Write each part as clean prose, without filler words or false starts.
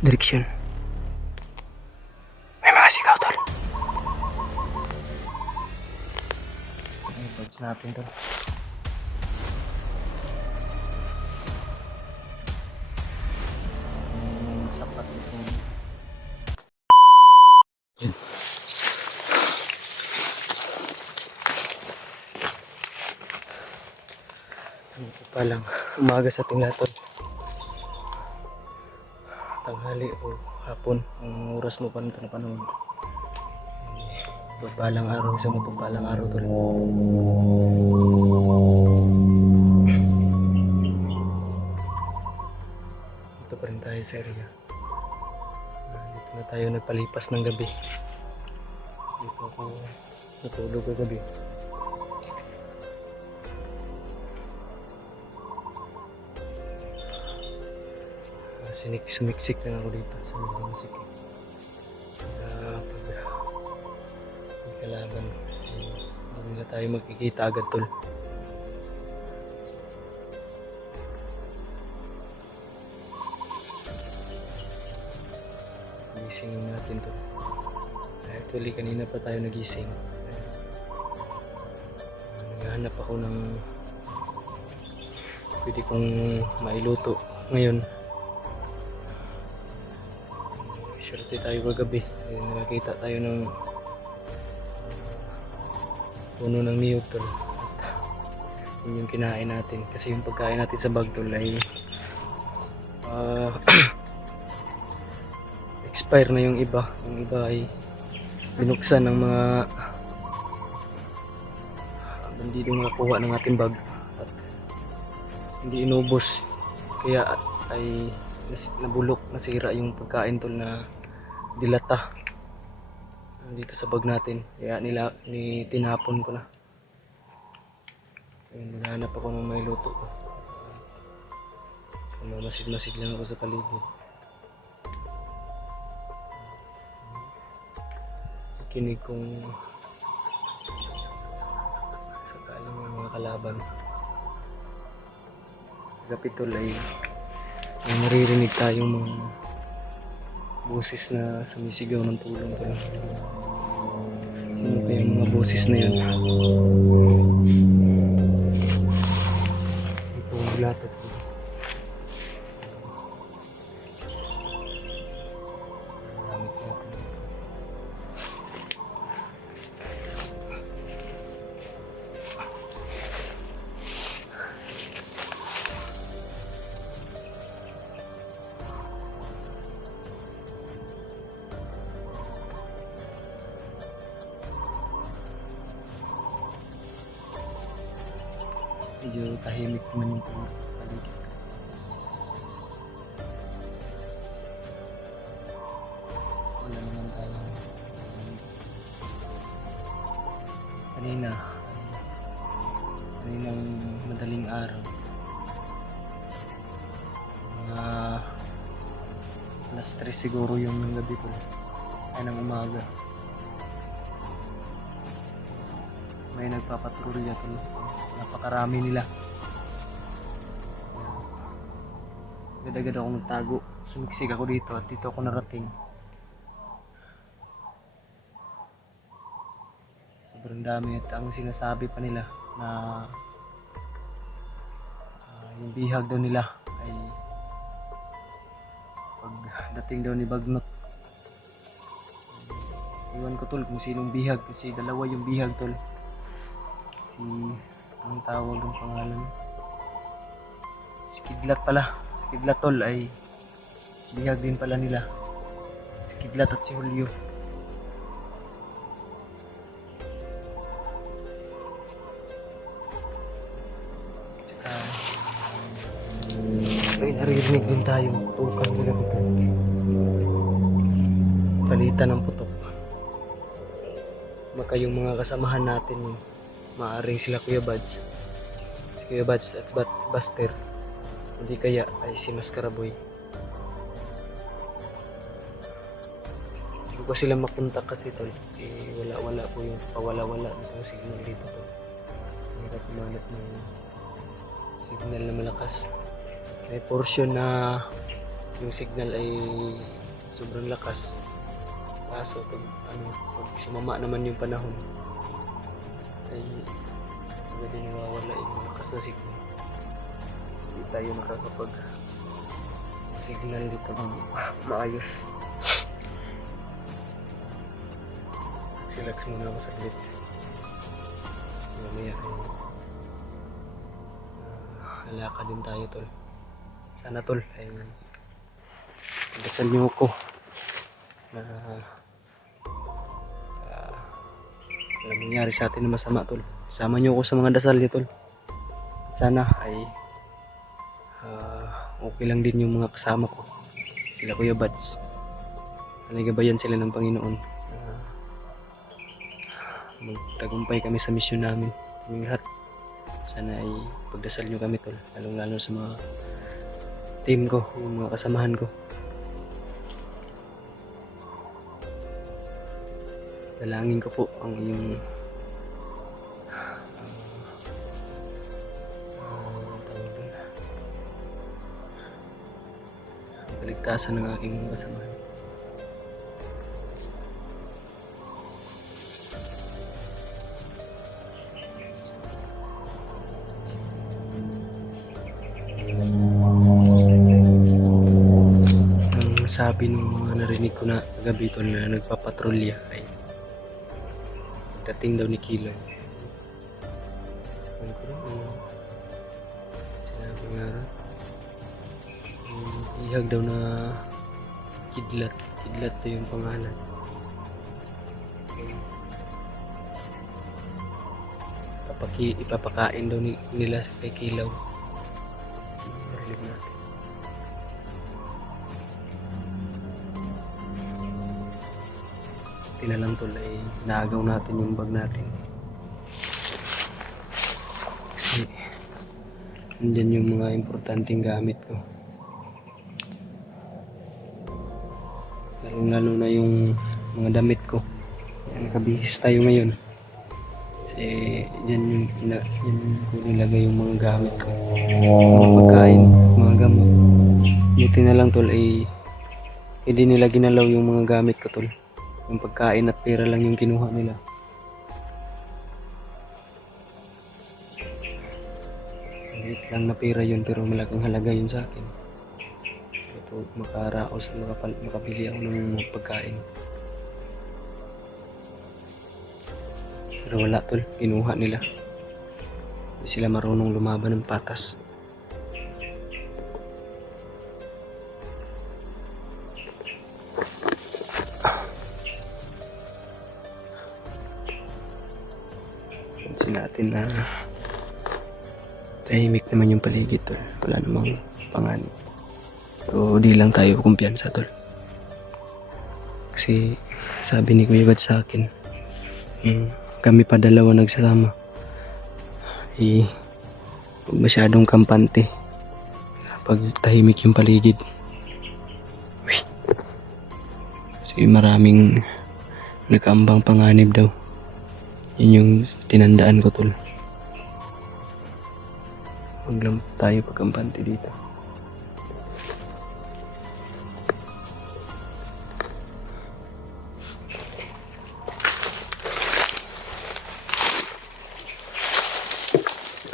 direksyon. May mga sigaw, tol. Ay, buds natin, tol. Sapat ito. Yun. Ito pa lang. Umaga sa ating lahat, tol. Tanghali o hapon ang oras mo pa nito na panahon. Pagpalang araw sa mapagpalang araw tol. Dito pa rin tayo sa area. Dito na tayo nagpalipas ng gabi. Dito ako natulog kagabi. Sumiksik lang ako dito sa mga musik. Pag may kalaban, hindi na tayo magkikita agad tol. Gising natin to. Actually kanina pa tayo nagising. Naghahanap ako ng pwede kong mailuto ngayon. Swerte tayo kagabi. Nakakita tayo ng puno ng niyog tol. Yun yung kinain natin. Kasi yung pagkain natin sa bag tol ay expire na yung iba. Yung iba ay binuksan ng mga bandidong nakakuha ng ating bag at hindi inubos. Kaya ay nabulok, nasira yung pagkain tol na dilata dito sa bag natin. Kaya tinapon ko na. Ayun, naghahanap ako ng may luto ko. Masid-masid lang ako sa paligid. Kinig kong sakaling mga kalaban. Kapitol ay may maririnig tayong mga boses na sumisigaw ng tulong ko. Sino pa yung mga boses na yun? Ito ang latot ko. Maramit natin. Medyo tahimik naman yung paligid. Wala naman tayo. Kaninang madaling araw. Mga alas 3 siguro yung gabi ko. Ay ng umaga. May nagpapatrolya ko. Napakarami nila. Agad-agad ako nagtago. Sumiksik ako dito at dito ako narating. Sobrang dami at ang sinasabi pa nila na yung bihag daw nila ay pagdating daw ni Bagnot. Iwan ko tol kung sinong bihag kasi dalawa yung bihag tol. Si ang tawag ng pangalan si Kidlat pala. Si Kidlat tol ay bihag din pala nila. Si Kidlat at si Julio. Tsaka may naririnig din tayong putukan nila dito. Palitan ng putok. Baka yung mga kasamahan natin maaaring sila Kuya Buds at Buster, hindi kaya ay si Maskaraboy. Hindi ko sila mapunta kasi tol, wala po yung pawala-wala nitong signal dito tol. Hirap umanap ng signal na malakas. May portion na yung signal ay sobrang lakas. Kaso pag sumama naman yung panahon ay agad din nawawala yung lakas na signal. Hindi tayo nakakapag signal dito ng maayos. Relax muna ako saglit. Mamaya ay lalakad din tayo, tol. Sana, tol, ay dasal niyo ako na walang mangyari sa atin na masama, tol. Isama niyo ako sa mga dasal niyo, tol. At sana ay okay lang din yung mga kasama ko. Sila Kuya Bads. Naligabayan sila ng Panginoon. Magtagumpay kami sa misyon namin. Kaming lahat. Sana ay pagdasal nyo kami, tol. Lalong-lalo sa mga team ko, yung mga kasamahan ko. Dalangin ko po ang iyong kaligtasan ng aking mga kasamahan. Sabi ng mga narinig ko na gabi ko na nagpapatrolya ay dating daw ni Kiloy. Ano ko rin, sinabi nga rin, ihag daw na kidlat daw yung pangalan. Okay. Ipapakain daw nila sa kay Kilaw. Narinig natin. Tinalang, tol, ay naagaw natin yung bag natin kasi nandyan yung mga importanteng gamit ko, lalo na yung mga damit ko. Nakabihis tayo ngayon kasi dyan ko nilagay yung mga gamit ko, mga pagkain, mga gamot. Buti na lang, tol, ay hindi nila ginalaw yung mga gamit ko, tol. Yung pagkain at pera lang yung kinuha nila. Maliit lang na pera yun, pero malaking halaga yun sa akin. Ito, makaraos, makabili ako ng mga pagkain. Pero wala, tol, kinuha nila. Hindi sila marunong lumaban ng patas. Natin na tahimik naman yung paligid, tol. Wala namang panganib. Pero di lang tayo kumpiyansa, tol. Kasi sabi ni Kuya Bad sa akin, kami pa dalawa nagsasama, huwag masyadong kampante pag tahimik yung paligid. Kasi maraming nagkaambang panganib daw. Yun yung tinandaan ko, tol. Huwag lang tayo pagkampante dito.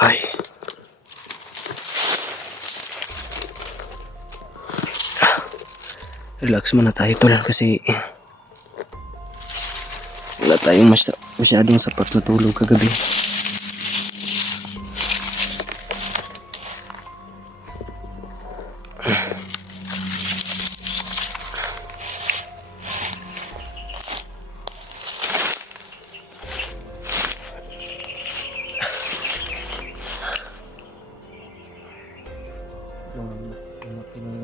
Ay. Relax muna tayo, tol, kasi wala tayong masyadong sapat na tulog kagabi.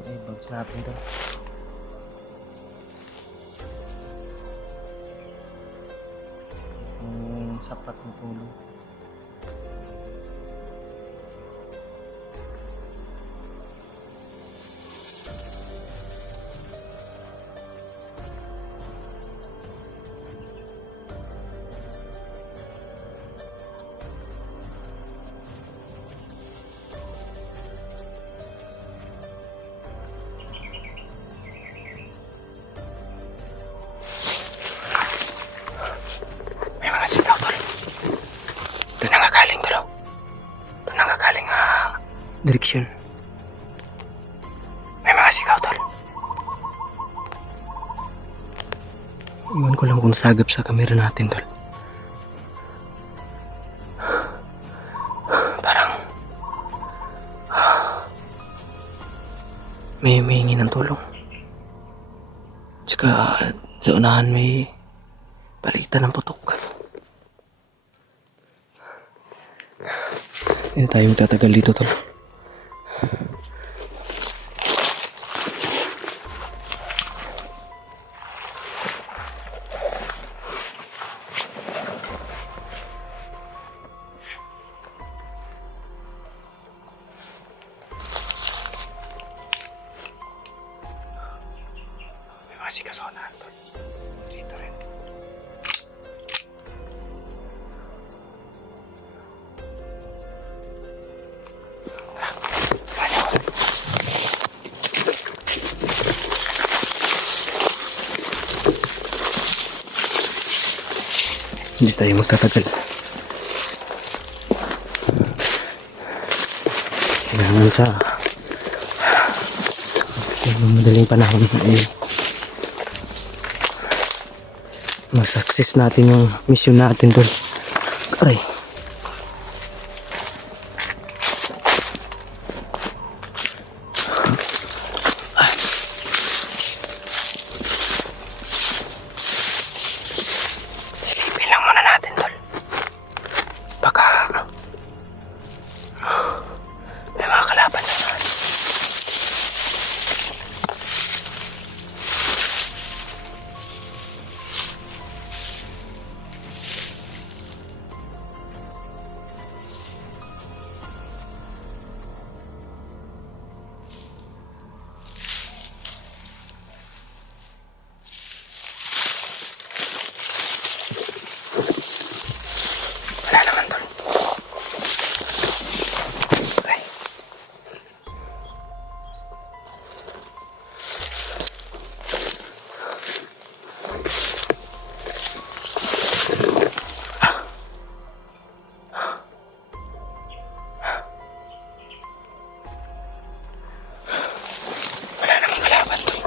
Yung bags natin to. Sapat na tulog. Doon na nga galing tol. Doon na nga galing direksyon. May mga sigaw tol. Iwan ko lang kung sagap sa kamera natin tol. Parang may hingi ng tulong. Tsaka sa unahan may palitan ng putok. Hindi tayo magtatagal dito tol. Masih ke zona dito rin. Hindi tayo magtatagal. Kailangan sa madaling panahon ay mag-success natin yung mission natin doon. Aray. Silipin lang muna natin doon. Baka may mga kalaban na natin. Wala naman tol. Okay. Wala namang kalaban tol.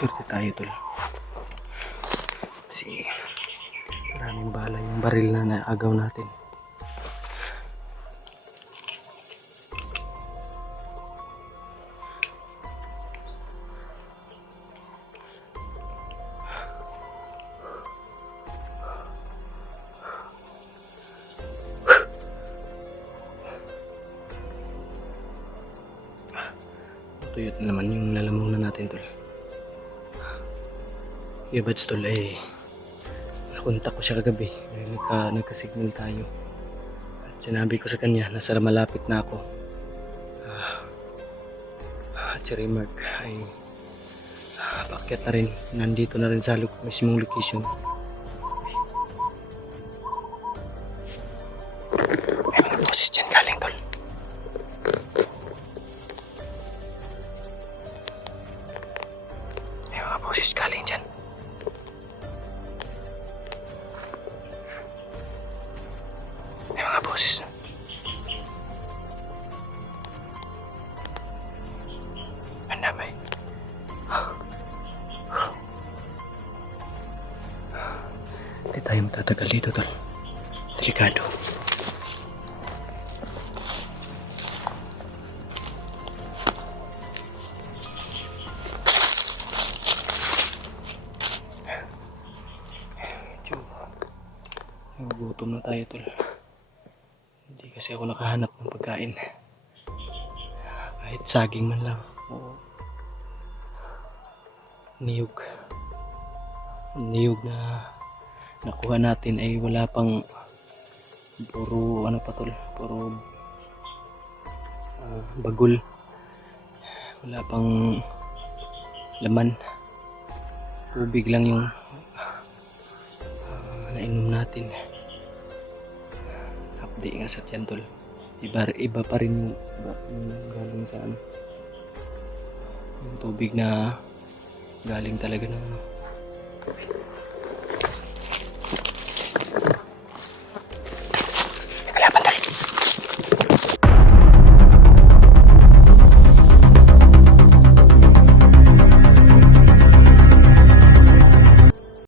Swerte tayo tol. Kasi maraming bala yung baril na naagaw natin. Tuyot na naman yung lalamang na natin tol. Yung buds tol ay nakontak ko siya kagabi. Nagka-signal tayo. At sinabi ko sa kanya nasa malapit na ako. At si Remark ay paakyat na rin. Nandito na rin sa mismong location. May mga boses dyan galing tol. May mga boses galing dyan. tayo matatagal dito, tol. Delikado. Medyo nagugutom na tayo, tol. Hindi kasi ako nakahanap ng pagkain. Kahit saging man lang. O niyog. Niyog na nakuha natin ay wala pang puro ano pa, tol. Puro bagol. Wala pang laman. Tubig lang yung nainom natin. Hapdi nga sa tiyan, tol. Iba pa rin yung galing sa ano. Yung tubig na galing talaga ng ano.